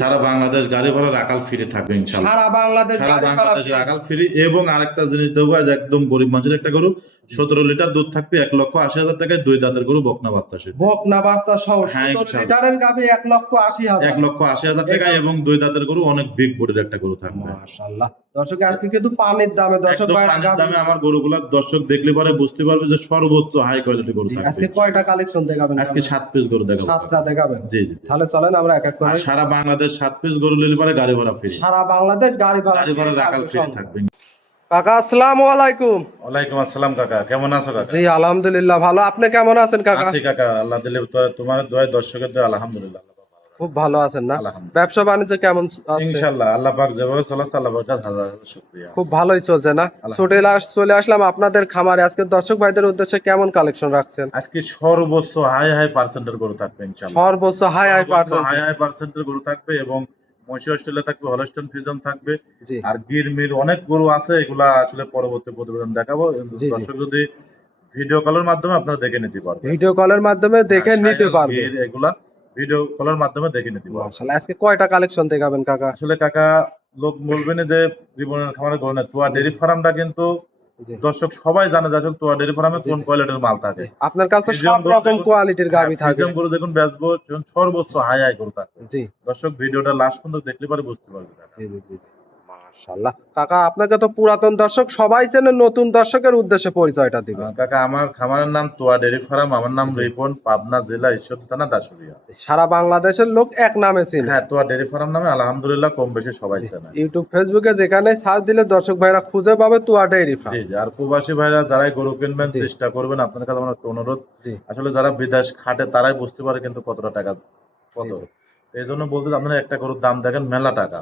সারা বাংলাদেশ গাড়ি ভাড়া রাখাল ফিরে থাকবে ইনশাল্লাহ। সারা বাংলাদেশ সারা গাড়ি ভাড়া বাংলাদেশ এবং আরেকটা জিনিস দেবো একদম গরিব মানুষের একটা গরু সতেরো লিটার দুধ থাকবে এক লক্ষ আশি হাজার টাকায় দুই দাঁতের গরু বকনা বাচ্চা সে। বকনা বাচ্চা সহ হ্যাঁ। লিটারের গাবি এক লক্ষ আশি হাজার। এক লক্ষ আশি হাজার টাকায় এবং দুই দাঁতের গরু অনেক বিগ বডির একটা গরু থাকবে। মাশাআল্লাহ। দর্শক আজকে কিন্তু পানির দামে দর্শক পানির দামে আমার গরুগুলা দর্শক দেখলে পরে বুঝতে পারবে যে সর্বোচ্চ হাই কোয়ালিটি গরু থাকবে। আজকে কয়টা কালেকশন দেখাবেন আজকে সাত পিস গরু দেখাবো। সাতটা দেখাবেন। জি জি। তাহলে চলেন আমরা এক এক আর করে সারা বাংলাদেশ সাত পিস গরু নিলে পরে গাড়ি ভাড়া ফ্রি সারা বাংলাদেশ গাড়ি ভাড়া গাড়ি ভাড়া রাখাল ফ্রি থাকবে। কাকা আসসালামু আলাইকুম। ওয়ালাইকুম আসসালাম কাকা কেমন আছো কাকা? জি আলহামদুলিল্লাহ ভালো। আপনি কেমন আছেন কাকা? আছি কাকা আল্লাহ দিলে তোমার দোয়া দর্শকের দোয়া আলহামদুলিল্লাহ। খুব ভালো আছেন না? ব্যবসা বাণিজ্য কেমন ইনশাআল্লাহ আল্লাহ পাক যেভাবে চলাচ্ছে আল্লাহ পাক হাজার হাজার শুকরিয়া। খুব ভালোই চলছে না? ছুটে চলে আসলাম আপনাদের খামারে। আজকে দর্শক ভাইদের উদ্দেশ্যে কেমন কালেকশন রাখছেন? আজকে সর্বোচ্চ হাই হাই পার্সেন্টের গরু থাকবে ইনশাআল্লাহ। সর্বোচ্চ high high percent. High high পার্সেন্টের গরু থাকবে এবং মহিষী অস্ট্রেলিয়া থাকবে হলস্টন ফিজন থাকবে। আর গির মির অনেক গরু আছে এগুলা আসলে পরবর্তী প্রতিবেদন দেখাবো। দর্শক যদি ভিডিও কলের মাধ্যমে আপনারা দেখে নিতে পারবেন। ভিডিও কলের মাধ্যমে দেখে নিতে সাইকেল, পারবে। এগুলা ভিডিও কলের মাধ্যমে দেখে নিতে মাশাআল্লাহ আজকে কয়টা কালেকশন দেখাবেন কাকা? আসলে কাকা লোক যে জীবনের খামারে তোয়া ডেরি ফার্মটা কিন্তু দর্শক সবাই জানে যে আসলে তোয়া ডেরি ফার্মে কোন কোয়ালিটির মাল থাকে। আপনার কাছে সব রকম কোয়ালিটির গাবি থাকে। ফ্রিজিয়ান গরু বেচবো সর্বোচ্চ হাই হাই গরু থাকে জি। দর্শক ভিডিওটা লাস্ট পর্যন্ত দেখলে পরে বুঝতে পারবে জি জি জি। মাশাআল্লাহ। কাকা আপনাকে তো পুরাতন দর্শক সবাই চেনে নতুন দর্শকের উদ্দেশ্যে পরিচয়টা দিবেন কাকা আমার খামারের নাম তোয়া ডেরি ফার্ম আমার নাম রিপন পাবনা জেলা ঈশ্বর থানা দাসুরিয়া সারা বাংলাদেশের লোক এক নামে চিনে। হ্যাঁ তোয়া ডেরি ফার্ম নামে আলহামদুলিল্লাহ কম বেশি সবাই চেনে। ইউটিউব ফেসবুকে যেখানে সার্চ দিলে দর্শক ভাইরা খুঁজে পাবে তুয়া ডেইরি ফার্ম। জি জি আর প্রবাসী ভাইরা যারাই গরু কিনবেন চেষ্টা করবেন আপনার কাছে আমার অনুরোধ। আসলে যারা বিদেশ খাটে তারাই বুঝতে পারে কিন্তু কতটা টাকা কত। এই জন্য বলতে আপনারা একটা গরুর দাম দেখেন মেলা টাকা।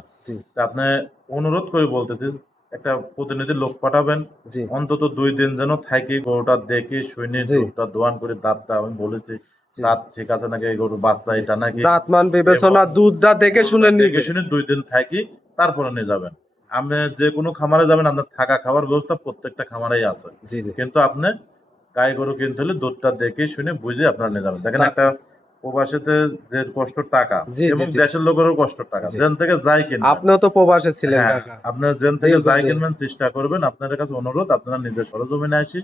আপনি অনুরোধ করে বলতেছি একটা প্রতিনিধি লোক পাঠাবেন। অন্তত দুই দিন যেন থাকি গরুটা দেখি শুনে। দুধটা দোয়ান করে দাঁতটা আমি বলেছি ঠিক আছে নাকি গরুর বাচ্চা এটা নাকি? জাতমান বিবেচনা দুধটা দেখে শুনে নিবে। শুনে দুই দিন থাকি তারপরে নিয়ে যাবেন। আপনি যে কোনো খামারে যাবেন আপনার থাকা খাবার ব্যবস্থা প্রত্যেকটা খামারেই আছে। কিন্তু আপনি গাই গরু কিনতে হলে দুধটা দেখে শুনে বুঝে আপনারা নিয়ে যাবেন। দেখেন একটা প্রবাসীতে যে কষ্ট টাকা এবং দেশের লোকেরও কষ্ট টাকা। যেন থেকে যাই কিনবেন। আপনিও তো প্রবাসে ছিলেন হ্যাঁ, আপনার যেন থেকে যাই কিনবেন চেষ্টা করবেন। আপনাদের কাছে অনুরোধ আপনারা নিজের সরজমিনে আসি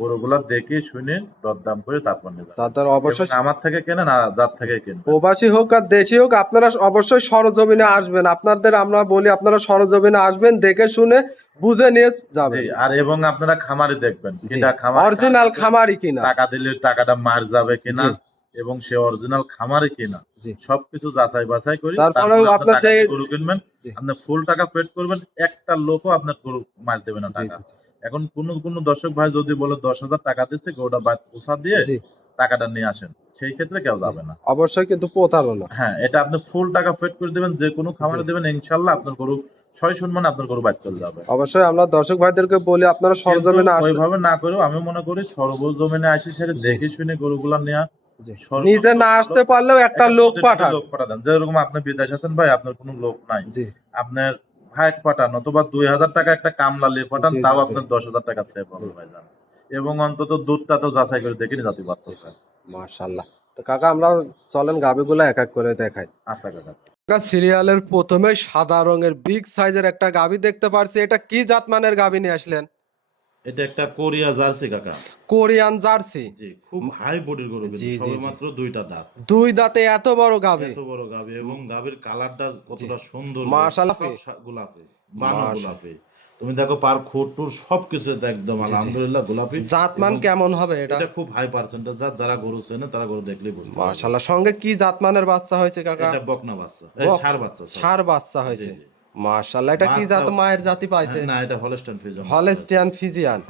গরুগুলা দেখে শুনে দরদাম করে তারপর নিয়ে যাবেন তাদের অবশ্যই আমার থেকে কেনেন আর যার থেকে কিনবেন। প্রবাসী হোক আর দেশি হোক আপনারা অবশ্যই সরজমিনে আসবেন। আপনাদের আমরা বলি আপনারা সরজমিনে আসবেন দেখে শুনে বুঝে নিয়ে যাবে আর এবং আপনারা খামারে দেখবেন কিটা খামার অরিজিনাল খামারি কিনা। টাকা দিলে টাকাটা মার যাবে কিনা। এবং সে অরিজিনাল খামারে কিনা সবকিছু যাচাই বাছাই করি তারপরে আপনার গরু কিনবেন। আপনি ফুল টাকা পেড করবেন একটা লোকও আপনার গরু মার দেবে না টাকা। এখন কোন কোন দর্শক ভাই যদি বলে দশ হাজার টাকা দিচ্ছে গরুটা বাদ পোষা দিয়ে টাকাটা নিয়ে আসেন। সেই ক্ষেত্রে কেউ যাবে না। অবশ্যই কিন্তু প্রতারণা। হ্যাঁ এটা আপনি ফুল টাকা পেড করে দেবেন যে কোনো খামারে। দেবেন ইনশাল্লাহ আপনার গরু ছয় সম্মানে আপনার গরু বাচ্চা যাবে। অবশ্যই আমরা দর্শক ভাইদেরকে বলি আপনারা সরজমিনে ওইভাবে না করেও আমি মনে করি সর্বজমিনে আসি সেটা দেখে শুনে গরুগুলা নেওয়া নিজে না আসতে পারলেও একটা লোক পাঠান। লোক পাঠান যেরকম আপনি বিদেশ আছেন ভাই আপনার কোনো লোক নাই। জি। আপনার পাঠান অথবা দুই হাজার টাকা একটা কামলা লিয়ে পাঠান তাও আপনার দশ হাজার টাকা সেভ হবে ভাই জান। এবং অন্তত দুধটা তো যাচাই করে দেখে নিয়ে যেতে পারতেছে মাশাআল্লাহ তো কাকা আমরা চলেন গাবিগুলো এক এক করে দেখাই। আচ্ছা কাকা। কাকা সিরিয়ালের প্রথমে সাদা রঙের বিগ সাইজের একটা গাবি দেখতে পারছি। এটা কি জাতমানের গাবি নিয়ে আসলেন? এটা একটা কোরিয়া জার্সি কাকা। Korean jersey. জি খুব হাই বডির গরু কিন্তু জি, জি, সবে জি। মাত্র দুইটা দাঁত। দুই দাঁতে এত বড় গাবি এত বড় গাবি এবং গাবির কালারটা কতটা সুন্দর মাশাআল্লাহ। গোলাপি বানো গোলাপি। তুমি দেখো পার খুঁট টুর সবকিছু একদম আলহামদুলিল্লাহ গোলাপি। জাতমান কেমন হবে এটা? এটা খুব হাই পার্সেন্টেজ যারা গরু চেনে তারা গরু দেখলেই বুঝতে পারবে। মাশাআল্লাহ সঙ্গে কি জাতমানের বাচ্চা হয়েছে কাকা? এটা বকনা বাচ্চা বক- বাচ্চা। সার বাচ্চা হয়েছে। মাশাআল্লাহ এটা কি জাত মায়ের জাতি পাইছে? না এটা হলস্টাইন ফিজিয়ান হলেস্টিয়ান ফিজিয়ান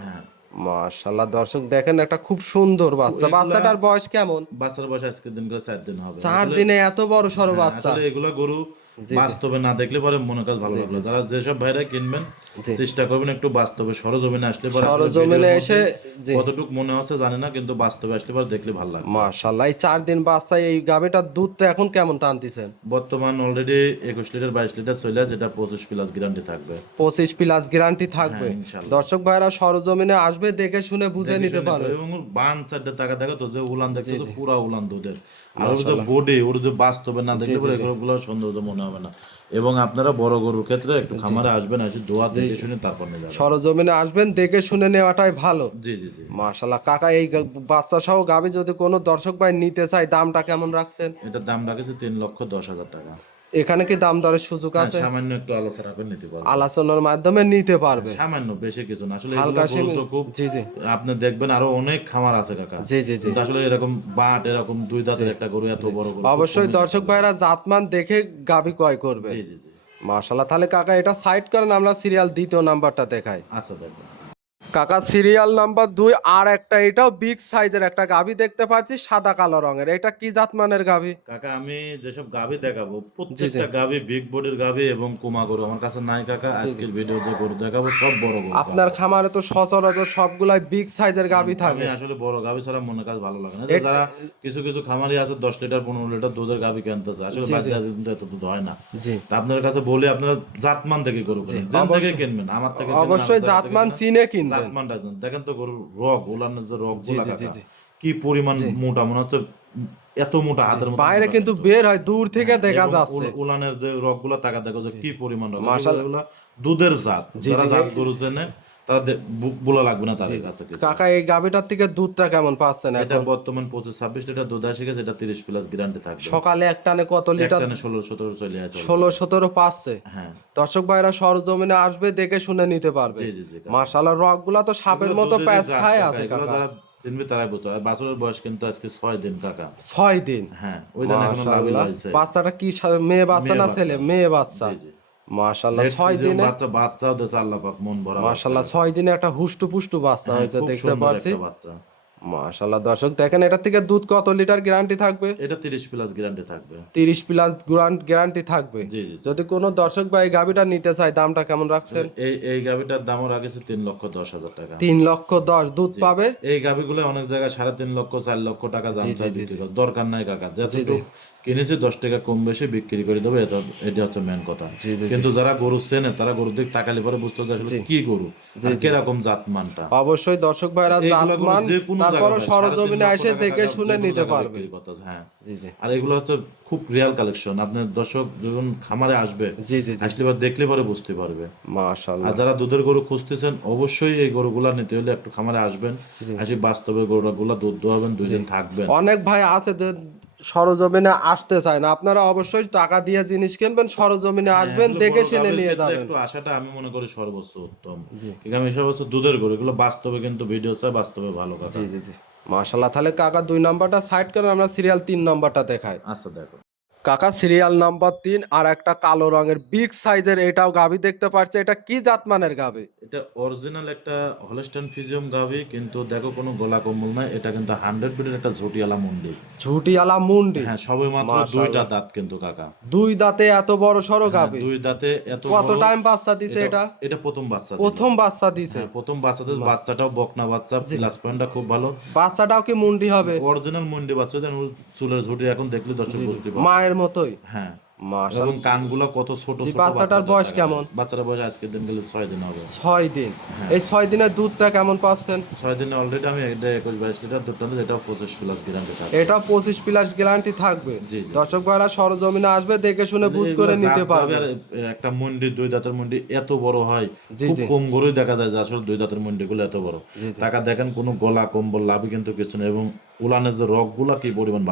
মাশাআল্লাহ দর্শক দেখেন একটা খুব সুন্দর বাচ্চা। বাচ্চাটার বয়স কেমন? বাচ্চার বয়স আজকে দিন করে চার দিন হবে। 4 দিনে এত বড় সড়ো হ্যাঁ, বাচ্চা। এগুলো গরু। বাস্তবে না দেখলে পরে মনে কাজ ভালো লাগল। যারা যেসব ভাইরা কিনবেন চেষ্টা করবেন একটু বাস্তবে সরজমিনে আসলে পরে সরজমিনে এসে কতটুকু মনে হচ্ছে জানি না কিন্তু বাস্তবে আসলে পরে দেখলে ভালো লাগবে। মাশাল্লাহ এই চার দিন বাচ্চা এই গাবিটার দুধটা এখন কেমন টানতেছেন? বর্তমান অলরেডি একুশ লিটার বাইশ লিটার চলে আছে এটা পঁচিশ প্লাস গ্যারান্টি থাকবে। পঁচিশ প্লাস গ্যারান্টি থাকবে। হ্যাঁ, দর্শক ভাইরা সরজমিনে আসবে দেখে শুনে বুঝে নিতে পারবে। এবং বান চারটে টাকা দেখো তো যে উলান দেখতে তো পুরা উলান দুধের। আর ওর যে বডি ওর যে বাস্তবে না দেখলে পরে এগুলো সৌন্দর্য মনে হবে। না। এবং আপনারা বড় গরুর ক্ষেত্রে একটু খামারে আসবেন এসে দোয়া দেখে শুনে তারপর নিয়ে যাবেন। সরজমিনে আসবেন দেখে শুনে নেওয়াটাই ভালো। জি জি জি। মাশাল্লাহ কাকা এই বাচ্চা সহ গাবে যদি কোনো দর্শক ভাই নিতে চায় দামটা কেমন রাখছেন? এটার দাম রাখেছে তিন লক্ষ দশ হাজার টাকা। এখানে কি দাম দরের সুযোগ হ্যাঁ, আছে? সামান্য একটু আলোচনা করে নিতে পারবেন আলোচনার মাধ্যমে নিতে পারবে। সামান্য বেশি কিছু না। আসলে হালকা তো খুব জি জি। আপনি দেখবেন আরও অনেক খামার আছে কাকা। জি জি জি। আসলে এরকম বাট এরকম দুই দাঁতের একটা গরু এত বড় গরু অবশ্যই দর্শক ভাইরা জাতমান দেখে গাবি ক্রয় করবে। জি জি জি। মাশাল্লাহ তাহলে কাকা এটা সাইড করেন আমরা সিরিয়াল দ্বিতীয় নাম্বারটা দেখাই। আচ্ছা দেখবেন। কাকা সিরিয়াল নাম্বার দুই আর একটা এটাও বিগ সাইজের একটা গাভি দেখতে পাচ্ছি সাদা কালো রঙের। এটা কি জাতমানের গাভি? কাকা আমি যেসব গাভি দেখাবো প্রত্যেকটা গাভি বিগ বডির গাভি এবং কুমা গরু। আমার কাছে নাই কাকা আজকের ভিডিও যে গরু দেখাবো সব বড় গরু। আপনার খামারে তো সচরাচর সবগুলাই বিগ সাইজের গাভি থাকে। আসলে বড় গাভি ছাড়া মনে কাজ ভালো লাগে না। যারা কিছু কিছু খামারি আছে দশ লিটার পনেরো লিটার দুধের গাভি কিনতেছে আসলে বাচ্চা এত দুধ হয় না। আপনার কাছে বলি আপনারা জাতমান থেকে গরু যেন থেকে কিনবেন আমার থেকে অবশ্যই জাতমান চিনে কিনবেন। জাতমানটা রাখতেন দেখেন তো গরুর রগ উলানের যে রগ। কি পরিমাণ মোটা মনে হচ্ছে এত মোটা হাতের মতো বাইরে কিন্তু বের হয় দূর থেকে দেখা এবং যাচ্ছে। উল- উলানের যে রগগুলা তাকা দেখো যে কি পরিমাণ রগ। দুধের জাত। যারা জাত গরু চেনে তারা বলা লাগবে না তাদের কাছে কাকা এই গাভিটার থেকে দুধটা কেমন পাচ্ছেন এটা বর্তমান পঁচিশ ছাব্বিশ লিটার দুধ আসে গেছে এটা তিরিশ প্লাস গ্যারান্টি থাকবে। সকালে এক টানে কত লিটার? ষোলো সতেরো চলে আসে। ষোলো সতেরো পাচ্ছে। হ্যাঁ। দর্শক ভাইরা সরজমিনে আসবে দেখে শুনে নিতে পারবে। মার্শাল্লাহ রকগুলা তো সাপের মতো প্যাচ খায় আছে কাকা। চিনবে তারাই বুঝতে বাছুরের বয়স কিন্তু আজকে ছয় দিন কাকা। ছয় দিন? হ্যাঁ এখনও লাভি মাশাআল্লাহ। লাগছে। বাচ্চাটা কি মেয়ে বাচ্চা না ছেলে? মেয়ে বাচ্চা। জি জি মাশাল্লাহ Next ছয় season দিনে বাচ্চা বাচ্চাও দেশে আল্লাহ পাক মন ভরা মাশাল্লাহ ছয় দিনে একটা হুষ্টু পুষ্টু বাচ্চা হয়েছে দেখতে পারছি। একটা দর্শক দেখেন এটা থেকে দুধ কত লিটার গ্যারান্টি থাকবে? এটা তিরিশ প্লাস গ্যারান্টি থাকবে। তিরিশ প্লাস গ্যারান্টি থাকবে। জি জি জি। যদি কোনো দর্শক ভাই গাভিটা নিতে চায় দামটা কেমন রাখছেন? এই এই গাভিটার দামও রাখেছে তিন লক্ষ দশ হাজার টাকা। তিন লক্ষ দশ দুধ পাবে? এই গাভিগুলো অনেক জায়গায় সাড়ে তিন লক্ষ চার লক্ষ টাকা দাম চাই দরকার নাই কাকা কিনেছে দশ টাকা কম বেশি বিক্রি করে দেবে এটা হচ্ছে মেন কথা। কিন্তু যারা গরু চেনে তারা গরুর দিক তাকালে পরে বুঝতে হবে আসলে কি গরু কীরকম জাত মানটা অবশ্যই দর্শক ভাইরা জাতমান গরু তিন সরজমিনে এসে দেখে শুনে নিতে পারবে। হ্যাঁ। আর এগুলো হচ্ছে খুব রিয়াল কালেকশন আপনার দর্শক যখন খামারে আসবে আসলে পরে দেখলে পরে বুঝতে পারবে। আর যারা দুধের গরু খুঁজতেছেন অবশ্যই এই গরুগুলা নিতে হলে একটু খামারে আসবেন। আসি বাস্তবে গরুগুলা দুধ দোয়াবেন দুই দিন থাকবেন। অনেক ভাই আছে সরজমিনে আসতে চায় না। আপনারা অবশ্যই টাকা দিয়ে জিনিস কিনবেন সরজমিনে আসবেন দেখে শুনে নিয়ে যাবেন। একটু আশাটা আমি মনে করি সর্বোচ্চ উত্তম। এসব হচ্ছে দুধের গরু এগুলো বাস্তবে কিন্তু ভিডিও চাই বাস্তবে ভালো কথা। জি জি জি। মাশাল্লাহ তাহলে কাকা দুই নাম্বারটা সাইড করে আমরা সিরিয়াল তিন নাম্বারটা দেখাই। আচ্ছা দেখো। কাকা সিরিয়াল নাম্বার তিন আর একটা কালো রঙের বিগ সাইজের এটাও গাভি দেখতে পাচ্ছি এটা কি জাতমানের গাভি? এটা অরিজিনাল একটা হলস্টাইন ফিজিয়াম গাভি কিন্তু দেখো কোনো গলা কম্বল নাই। এটা কিন্তু হান্ড্রেড বিটের একটা ঝুটিয়ালা মন্ডি। ঝুটিয়ালা মুন্ডি? হ্যাঁ সবে মাত্র দুইটা দাঁত কিন্তু কাকা। দুই দাঁতে এত বড় সড়ো গাভি? দুই দাঁতে এত কত টাইম বাচ্চা দিছে এটা এটা? প্রথম বাচ্চা প্রথম বাচ্চা দিছে? হ্যাঁ, প্রথম বাচ্চাদের বাচ্চাটাও বকনা বাচ্চা প্লাস পয়েন্টটা খুব ভালো। বাচ্চাটাও কি মুন্ডি হবে? অরিজিনাল মুন্ডি বাচ্চা দেন চুলের ঝুটি এখন দেখলে দর্শক বুঝতে পারবে। মায়ের মতোই। হ্যাঁ। এবং কানগুলো কত ছোট ছোট বাচ্চাটার বয়স কেমন? বাচ্চাটার বয়স আজকের দিন গেলে ছয় দিন হবে। ছয় দিন। হ্যাঁ। এই ছয় দিনের দুধটা কেমন পাচ্ছেন? ছয় দিনে অলরেডি আমি এটা একুশ বাইশ লিটার দুধ টানতে এটা পঁচিশ প্লাস গ্যারান্টি থাকে এটা পঁচিশ প্লাস গ্যারান্টি থাকবে। দর্শক ভাইরা সরজমিনে আসবে দেখে শুনে বুঝ করে নিতে পারবে। একটা মন্ডি দুই দাঁতের মন্ডি এত বড় হয়। খুব কম গরুই দেখা যায় যে আসলে দুই দাঁতের মন্ডি গুলো এত বড়। টাকা দেখেন কোনো গলা কম্বল লাভই কিন্তু কিছু নেই এবং উলানের যে কি পরিমাণ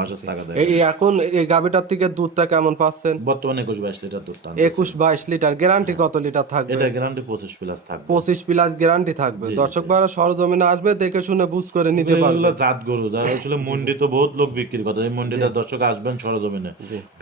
দেয়? এই এখন এই গাভিটার থেকে দুধটা কেমন পাচ্ছেন? বর্তমানে একুশ বাইশ লিটার দুধ একুশ বাইশ লিটার গ্যারান্টি কত লিটার থাকবে? এটা গ্যারান্টি পঁচিশ প্লাস থাকবে। পঁচিশ প্লাস গ্যারান্টি থাকবে। দর্শক ভাইরা সরজমিনে আসবে দেখে শুনে বুঝ করে নিতে পারবে। জাত গরু যারা আসলে মন্ডি তো বহুত লোক বিক্রি করে এই মন্ডিটা দর্শক আসবেন সরজমিনে।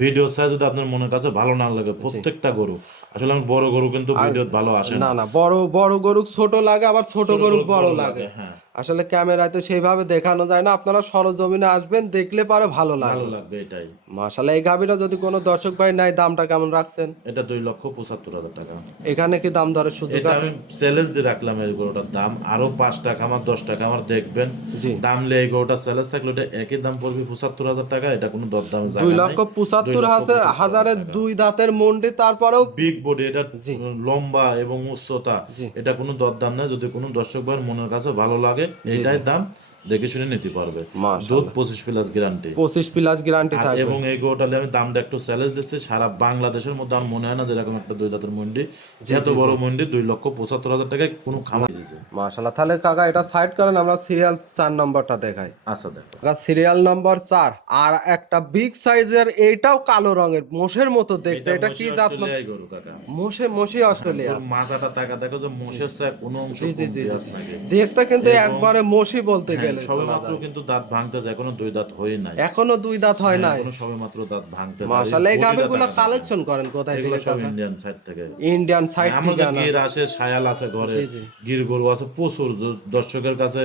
ভিডিও চাই যদি আপনার মনের কাছে ভালো না লাগে প্রত্যেকটা গরু। আসলে আমি বড় গরু কিন্তু ভিডিও ভালো আসে না। না না বড় বড় গরু ছোট লাগে আবার ছোট গরু বড় লাগে হ্যাঁ। আসলে ক্যামেরায় তো সেইভাবে দেখানো যায় না। আপনারা সরজমিনে আসবেন দেখলে পারে ভালো ভালো লাগবে লাগবে এটাই। মাশাল্লাহ এই গাভিটা যদি কোনো দর্শক ভাই নাই দামটা কেমন রাখছেন? এটা দুই লক্ষ পঁচাত্তর হাজার টাকা। এখানে কি দাম দরের সুযোগ এটা আছে? আমি চ্যালেঞ্জ দিয়ে রাখলাম এই গরুটার দাম। আরও পাঁচ টাকা আমার দশ টাকা আমার দেখবেন। জি। দাম লে এই গরুটার চ্যালেঞ্জ থাকলে ওটা একই দাম পড়বে পঁচাত্তর হাজার টাকা। এটা কোনো দরদামে যায় দুই লক্ষ পঁচাত্তর হাজার হাজারের দুই দাঁতের মন্ডি তারপরেও বিগ বডি এটা জি। লম্বা এবং উচ্চতা। জি। এটা কোনো দরদাম না। যদি কোনো দর্শক ভাইয়ের মনের কাছে ভালো লাগে এটাই দাম দেখে শুনে নিতে পারবে। দুধ পঁচিশ প্লাস গ্যারান্টি পঁচিশ প্লাস গ্যারান্টি থাকবে। এবং এই গরুটালে আমি দামটা একটু চ্যালেঞ্জ দিচ্ছি। সারা বাংলাদেশের মধ্যে আমার মনে হয় না যেরকম একটা দুই দাঁতের মন্ডি। এত বড় মন্ডি দুই লক্ষ পঁচাত্তর হাজার টাকায় কোনো খামার দিয়েছে মাশাল্লাহ তাহলে কাকা এটা সাইড করেন আমরা সিরিয়াল চার নম্বরটা দেখাই। আচ্ছা দেখো। কাকা সিরিয়াল নম্বর চার। আর একটা বিগ সাইজের এইটাও কালো রঙের মোষের মতো দেখতে। এটা কি জাত? গরু কাকা। মোষে মোষি অস্ট্রেলিয়া। মাথাটা টাকা দেখো যে মোষের কোনো অংশ দেখতে কিন্তু একবারে মোষি বলতে গেলে। সবে শোনা কিন্তু দাঁত ভাঙতে যায় এখনও দুই দাঁত হয়ে নাই। এখনও দুই দাঁত হয় নাই। এখনও সবে মাত্র দাঁত ভাঙতে যায়। মাশাল্লাহ এই কালেকশন করেন কোথায় থেকে সব ইন্ডিয়ান সাইড থেকে। ইন্ডিয়ান সাইড থেকে আমাদের গির আসে সায়াল আছে ঘরে। গির গরু আছে প্রচুর দর্শকের কাছে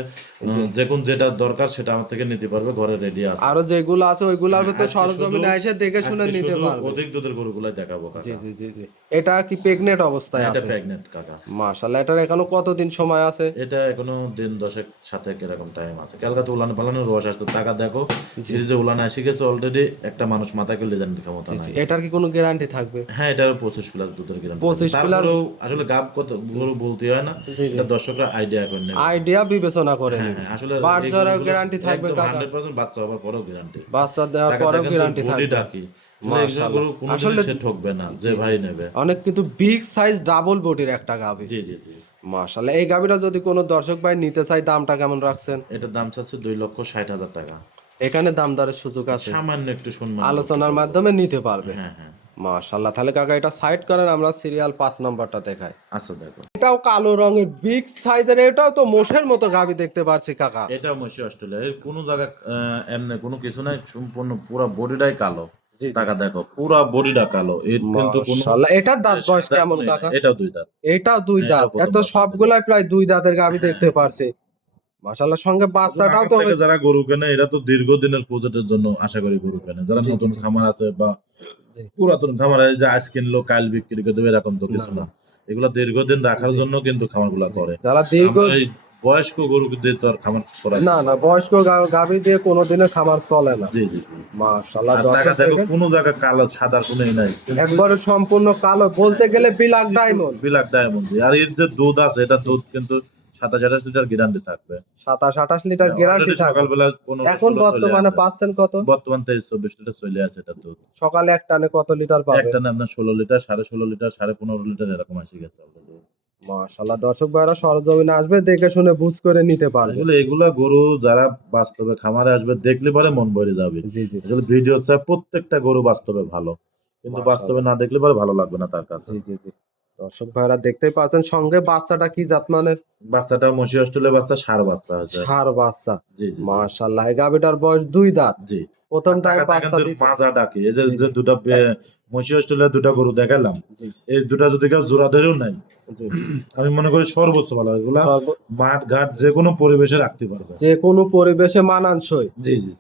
যে কোন যেটা দরকার সেটা আমার থেকে নিতে পারবে ঘরে রেডি আছে। আরও যেগুলো আছে ওইগুলোর ভিতরে আজকে সরজমিনে এসে দেখে শুনে নিতে পারবে। অধিক দুধের গরুগুলাই দেখাবো জি জি জি জি। এটা কি প্রেগনেন্ট অবস্থায় এটা আছে? প্রেগনেন্ট কাকা। মাশাল্লাহ এটার এখনও কতদিন সময় আছে? এটা এখনও দিন দশেক সাথে কীরকম টাইম আছে। ক্যালকাতা উলান পালানো রস আসতে। টাকা দেখো সিরিজে উলান এসে গেছে অলরেডি একটা মানুষ মাথা কেলে জানি ক্ষমতা নাই। এটার কি কোনো গ্যারান্টি থাকবে? হ্যাঁ এটা পঁচিশ প্লাস দুধের গ্রাম 25 plus- তারপরেও আসলে গাব কত গরু বলতে হয় না। এটা দর্শকরা আইডিয়া করে নেবে। আইডিয়া বিবেচনা করে হ্যাঁ, নিবে। হ্যাঁ, আসলে বাচ্চারা গ্যারান্টি থাকবে কাকা। হান্ড্রেড পার্সেন্ট বাচ্চা হবার পরেও গ্যারান্টি বাচ্চা দেওয়ার পরেও গ্যারান্টি থাকবে। ডাকি গরু কোনো সে ঠকবে না যে ভাই নেবে। অনেক কিন্তু বিগ সাইজ ডাবল বডির একটা গাভি। জি জি জি। মাশাল্লাহ এই গাভিটা যদি কোনো দর্শক ভাই নিতে চাই দামটা কেমন রাখছেন? এটার দাম চাচ্ছে দুই লক্ষ ষাট হাজার টাকা। এখানে দাম দরের সুযোগ আছে। সামান্য একটু সম্মান আলোচনার মাধ্যমে নিতে পারবে। হ্যাঁ হ্যাঁ। মাশাল্লাহ তাহলে কাকা এটা সাইড করেন আমরা সিরিয়াল পাঁচ নাম্বারটা দেখাই। আচ্ছা দেখো। এটাও কালো রঙের বিগ সাইজের এটাও তো মোষের মতো গাভি দেখতে পারছি কাকা। এটা মসি অস্ট্রেলিয়া এর কোনো জায়গা এমনি কোনো কিছু নাই সম্পূর্ণ পুরো বডিটাই কালো। টাকা দেখো পুরো বডিটা কালো। এর কিন্তু কোনো মাশাল্লাহ দাঁত বয়স কেমন কাকা? এটাও দুই দাঁত। এটাও দুই হ্যাঁ, দাঁত। এত সবগুলাই প্রায় দুই দাঁতের গাভি দেখতে পারছি। সঙ্গে বাচ্চাটাও তো যারা গরু কেনে এরা তো দীর্ঘদিনের প্রজেক্টের জন্য আশা করি গরু কেনে। যারা নতুন খামার আছে বা পুরাতন খামার আছে যে আজ কিনলো কাল বিক্রি করে দেবে এরকম তো কিছু না এগুলা দীর্ঘদিন রাখার জন্য কিন্তু খামারগুলা করে। যারা দীর্ঘ বয়স্ক গরু দিয়ে তো আর খামার করা না। না বয়স্ক গাভি দিয়ে কোনোদিনও খামার চলে না। জি জি টাকা দেখো কোনো জায়গা কালো সাদার কোনো নাই। একবারে সম্পূর্ণ কালো বলতে গেলে বিলাক ডায়মন্ড বিলাক ডায়মন্ড আর এর যে দুধ আছে এটা দুধ কিন্তু সাতাশ আঠাশ লিটার গ্যারান্টি থাকবে। সাতাশ আঠাশ লিটার গ্যারান্টি সকালবেলা এখন বর্তমানে। পাচ্ছেন কত? বর্তমান তেইশ চব্বিশ লিটার চলে আছে এটা দুধ। সকালে এক টানে কত লিটার পাবে একটা না আপনার ষোলো লিটার সাড়ে ষোলো লিটার সাড়ে পনেরো লিটার এরকম আসে গেছে। মাশাল্লাহ দর্শক ভাইরা সরজমিনে আসবে দেখে শুনে বুঝ করে নিতে পারবে। আসলে এগুলা গরু যারা বাস্তবে খামারে আসবে দেখলে পরে মন ভরে যাবে। জি জি। আসলে ভিডিও চাপ প্রত্যেকটা গরু বাস্তবে ভালো। কিন্তু বাস্তবে না দেখলে পরে ভালো লাগবে না তার কাছে। জি জি জি। দর্শক ভাইরা দেখতেই পাচ্ছেন সঙ্গে বাচ্চাটা কি জাতমানের? বাচ্চাটা মসি অস্ট্রেলিয়া বাচ্চা সার বাচ্চা সার বাচ্চা। জি জি মাশাল্লাহ এই গাভিটার বয়স দুই দাঁত। জি। প্রথম টাইম বাচ্চা মাজা ডাকে। এই যে দুটা দুটা গরু দেখালাম এই দুটা যদি কেউ জোড়া ধরেও নাই আমি মনে করি সর্বোচ্চ ভালো এগুলা মাঠ ঘাট যে কোনো পরিবেশে রাখতে পারবে। যে কোনো পরিবেশে মানানসই। জি জি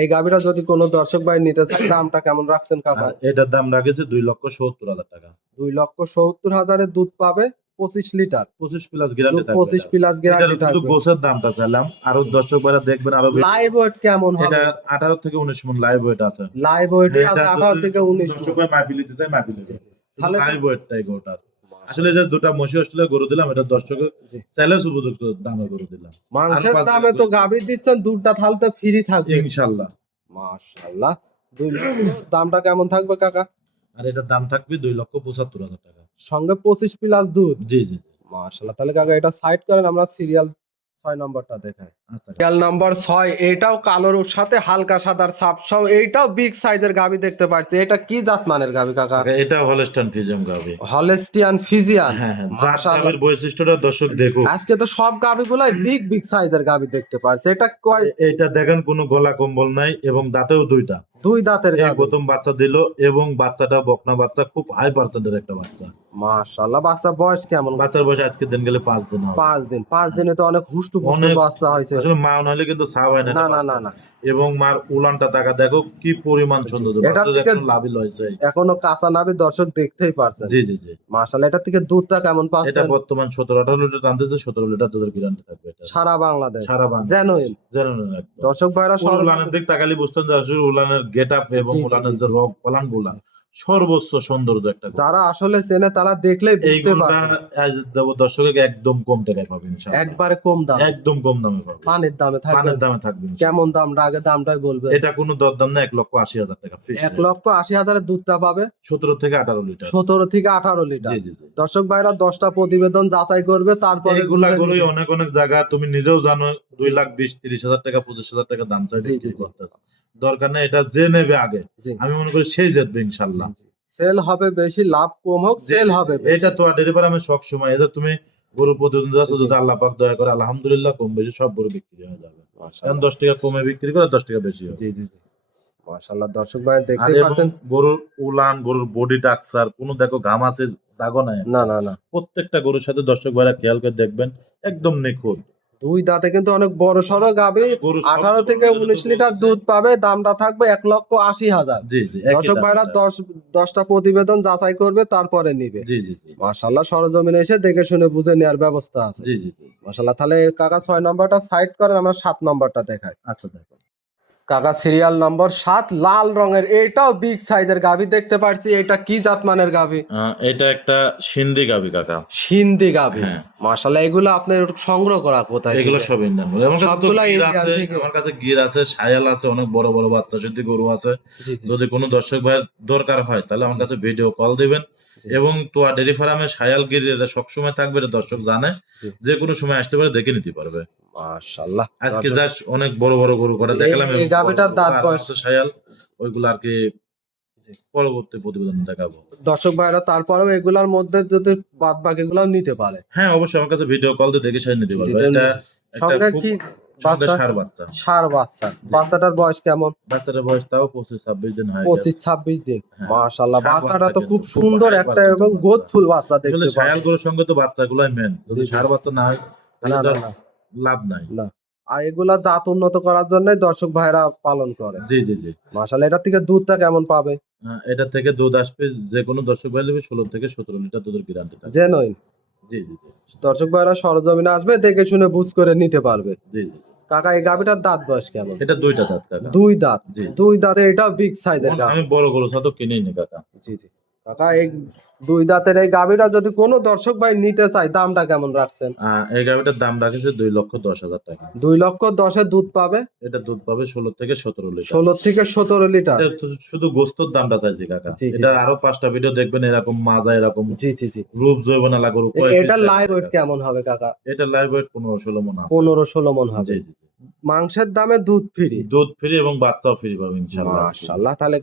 এই গাভিটা যদি কোনো দর্শক ভাই নিতে চায় দামটা কেমন রাখছেন কাকা? এটার দাম রাখেছে দুই লক্ষ সত্তর হাজার টাকা। দুই লক্ষ সত্তর হাজারের দুধ পাবে। পঁচিশ লিটার। পঁচিশ প্লাস গ্যারান্টি পঁচিশ এটার। প্লাস গ্যারান্টি থাকবে। গোছের দামটা চাইলাম। আরও দর্শক ভাইরা দেখবেন আরও লাইভ ওয়েট কেমন হবে? এটা আঠারো থেকে উনিশ মন লাইভ ওয়েট আছে। লাইভ ওয়েটে আছে থেকে উনিশ দর্শক ভাই মাপি নিতে চাই মাপি তাহলে লাইভ ওয়েটটাই গরুটার আসলে যে দুটা মসি অস্ট্রেলিয়া গরু দিলাম এটা দর্শকের জি। চ্যালেঞ্জ উপযুক্ত দামে গরু দিলাম। মাংসের দামে তো গাভী দিচ্ছেন দুধটা তাহলে তো ফ্রি থাকবে। ইনশাল্লাহ। মাশাআল্লাহ দুই দামটা কেমন থাকবে কাকা? আর এটার দাম থাকবে দুই লক্ষ পঁচাত্তর হাজার টাকা। সঙ্গে পঁচিশ প্লাস দুধ। জি জি। মাশাআল্লাহ তাহলে কাকা এটা সাইড করেন আমরা সিরিয়াল ছয় নম্বরটা দেখাই সিরিয়াল নাম্বার ছয় এটাও কালোর সাথে হালকা সাদার ছাপ সহ এইটাও বিগ সাইজের গাভী দেখতে পাচ্ছি। এটা কি জাত মানের গাভী কাকা? এটা হলস্টান ফিজিয়াম গাবি হলেস্টিয়ান ফিজিয়ান হ্যাঁ হ্যাঁ জাত গাবির বৈশিষ্ট্যটা দর্শক দেখুক। আজকে তো সব গাভীগুলাই বিগ বিগ সাইজের গাভী দেখতে পাচ্ছি। এটা কয় এটা দেখেন কোনো গলা কম্বল নাই এবং দাঁতেও দুইটা। দুই দাঁতের এই প্রথম বাচ্চা দিল এবং বাচ্চাটা বকনা বাচ্চা খুব হাই পার্সেন্টের একটা বাচ্চা। মাশাআল্লাহ বাচ্চা বয়স কেমন? বাচ্চার বয়স আজকে দিন গেলে পাঁচ দিন হবে। পাঁচ দিন। পাঁচ দিনে তো অনেক হুষ্টু পুষ্টু বাচ্চা হয়েছে। আসলে মা নাহলে কিন্তু সাব হয় না না না না এবং মার উলানটা টাকা দেখো কি পরিমাণ সুন্দর। বাচ্চাটা থেকে- লাভই লয়েছে এখনও কাঁচা নাবি দর্শক দেখতেই পারছেন। জি জি জি। মাশাআল্লাহ এটা থেকে দুধটা কেমন এটা বর্তমান সতেরো আঠারো লিটার টানতেছে সতেরো লিটার দুধের গ্যারান্টি থাকবে এটা। সারা বাংলাদেশ। সারা বাংলা জেনুইন জানেন না একদম। দর্শক ভাইরা উলানের দিক তাকালি বুঝতেন যে আসলে উলানের গেট আপ এবং জি, যে রক পালানগুলা সর্বোচ্চ সৌন্দর্য একটা যারা আসলে চেনে তারা দেখলেই এই বুঝতে পারবে। আজ একদম কম টাকায় পাবে ইনশাআল্লাহ। একবারে কম দাম। একদম কম দামে পাবে। পানির দামে থাকবে। পানের দামে থাকবে কেমন দামটা আগে দামটাই বলবে। এটা কোনো দরদাম না এক লক্ষ আশি হাজার টাকা এক লক্ষ আশি হাজারের দুধটা পাবে। সতেরো থেকে আঠারো লিটার। সতেরো থেকে আঠারো লিটার। দর্শক ভাইরা দশটা প্রতিবেদন যাচাই করবে তারপরে বুঝে অনেক অনেক জায়গা তুমি নিজেও জানো দুই লাখ বিশ তিরিশ হাজার টাকা পঁচিশ হাজার টাকা দাম চাই জি, দরকার নেই এটা যে নেবে আগে। আমি মনে করি সেই জিতবে ইনশাল্লাহ। সেল হবে বেশি লাভ কম হোক সেল হবে এটা তো ডেরি আমি সব সময় এটা তুমি গরু প্রতিদিন যাচ্ছ যদি আল্লাহ পাক দয়া করে আলহামদুলিল্লাহ কম বেশি সব গরু বিক্রি হয়ে যাবে। কারণ দশ টাকা কমে বিক্রি করে দশ টাকা বেশি জি জি জি। মাশাআল্লাহ দর্শক ভাই দেখতে পাচ্ছেন। গরুর উলান গরুর বডি টাকসার কোনো দেখো ঘাম আছে দাগও নাই। না না না। প্রত্যেকটা গরুর সাথে দর্শক ভাইরা খেয়াল করে দেখবেন একদম নিখুঁত। দুই দাঁতে কিন্তু অনেক বড় সড়ো গাবে আঠারো থেকে উনিশ লিটার দুধ পাবে দামটা থাকবে এক লক্ষ আশি হাজার। দর্শক ভাইরা দশ দশটা প্রতিবেদন যাচাই করবে তারপরে নিবে। মার্শাল্লাহ সরজমিনে এসে দেখে শুনে বুঝে নেওয়ার ব্যবস্থা আছে। মাশাল্লাহ তাহলে কাকা ছয় নম্বরটা সাইড করেন আমরা সাত নম্বরটা দেখাই। আচ্ছা দেখো। কাকা সিরিয়াল নম্বর সাত লাল রঙের। এটাও বিগ সাইজের গাভি দেখতে পাচ্ছি এটা কি জাতমানের গাভি? এটা একটা সিন্ধি গাবি কাকা। সিন্ধি গাভি। হ্যাঁ। এগুলো আপনার সংগ্রহ করা কোথায় এগুলো সব ইন্ডিয়ান সবগুলা আছে আমার কাছে গির আছে সায়াল আছে অনেক বড় বড় বাচ্চা সত্যি গরু আছে। যদি কোনো দর্শক ভাই দরকার হয় তাহলে আমার কাছে ভিডিও কল দিবেন। এবং তোয়া ডেরি ফার্মে সায়াল গির এটা সবসময় থাকবে এটা দর্শক জানে। যে কোনো সময় আসতে পারে দেখে নিতে পারবে। মাশাল্লাহ আজকে জাস্ট অনেক বড় বড় গরু দেখালাম এই দাঁত গরু আর বয়স- আছে ওইগুলো আর কি পরবর্তী প্রতিবেদন দেখাবো। দর্শক ভাইরা তারপরেও এগুলার মধ্যে যদি বাদ বাকি গুলো নিতে পারে। হ্যাঁ অবশ্যই আমার কাছে ভিডিও কল দিয়ে দেখে নিতে পারবে। এটা সঙ্গে কি বাচ্চা? সার বাচ্চা। সার বাচ্চা। বাচ্চাটার বয়স কেমন? বাচ্চাটার বয়স তাও পঁচিশ ছাব্বিশ দিন হয় পঁচিশ ছাব্বিশ দিন। মাশাল্লাহ বাচ্চাটা তো খুব সুন্দর একটা এবং বাচ্চা। বাচ্চা। আসলে দেখতে সায়াল গরুর সঙ্গে তো বাচ্চাগুলাই মেন যদি। সার বাচ্চা না হয় তাহলে। লাভ নাই। আর এগুলা জাত উন্নত করার জন্য দর্শক ভাইরা পালন করে। জি জি জি। মাশাল্লাহ এটা থেকে দুধটা কেমন পাবে? এটা থেকে দুধ আসবে যে কোনো দর্শক ভাই নেবে ষোলো থেকে সতেরো লিটার দুধের গ্যারান্টি থাকে জেনুইন? জি জি জি। দর্শক ভাইরা সরজমিনে আসবে দেখে শুনে বুঝ করে নিতে পারবে। জি জি। কাকা এই গাভিটার দাঁত বয়স কেমন? এটা দুইটা দাঁত কাকা। দুই দাঁত। জি। দুই দাঁতে এটাও বিগ সাইজের আমি বড় গরু সাথে কিনেই নি কাকা। জি জি। কাকা এই দুই দাঁতের এই গাভিটা যদি কোনো দর্শক ভাই নিতে চায় দামটা কেমন রাখছেন? এই গাভিটার দাম রাখেছে দুই লক্ষ দশ হাজার টাকা। দুই লক্ষ দশে দুধ পাবে? এটা দুধ পাবে ষোলো থেকে সতেরো লিটার। ষোলো থেকে সতেরো লিটার। শুধু গোস্তর দামটা চাইছি কাকা। এটা আরও পাঁচটা ভিডিও দেখবেন এরকম মাজা এরকম জি জি জি। রূপ জৈবনালা গরু এ- এটা লাইভ ওয়েট কেমন হবে কাকা? এটা লাইভ ওয়েট পনেরো ষোলো মন পনেরো ষোলো মন হবে। জি জি জি। মাংসের দামে দুধ ফ্রি দুধ ফ্রি এবং বাচ্চাও ফ্রি পাবে ইনশাল্লাহ তাহলে